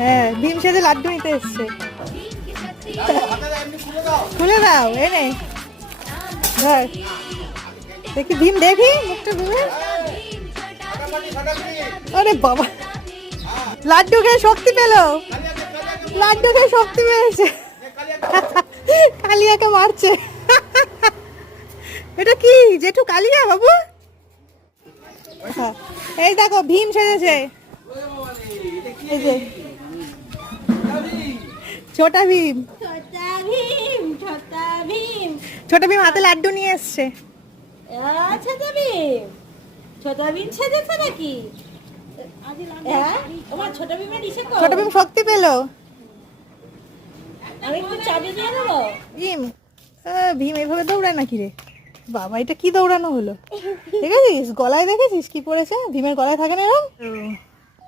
হ্যাঁ ভীম সেজে লাড্ডু নিতে এসছে। খুলে দাও এনে ধর দেখি ভীম, দেখি মুখটা ভীমের। আরে বাবা, লাড্ডু খেয়ে শক্তি পেল, লাড্ডু খেয়ে শক্তি পেয়েছে। কালিয়াকে মারছে। এটা কি জেঠু কালিয়া বাবু? এই দেখো ভীম সেজেছে, এই যে ছোটা ভীম। ছোটা ভীম হাতে লাড্ডু নিয়ে এসছে। ছোটা ভীম সেজেছে নাকি? ছোটা ভীম শক্তি পেল। আমি একটু চাবি দিয়ে দেবো। ভীম ভীম এভাবে দৌড়ায় নাকি রে বাবা? এটা কি দৌড়ানো হলো? দেখেছিস গলায়, দেখেছিস কি পড়েছে? ভীমের গলায় থাকে না এরকম।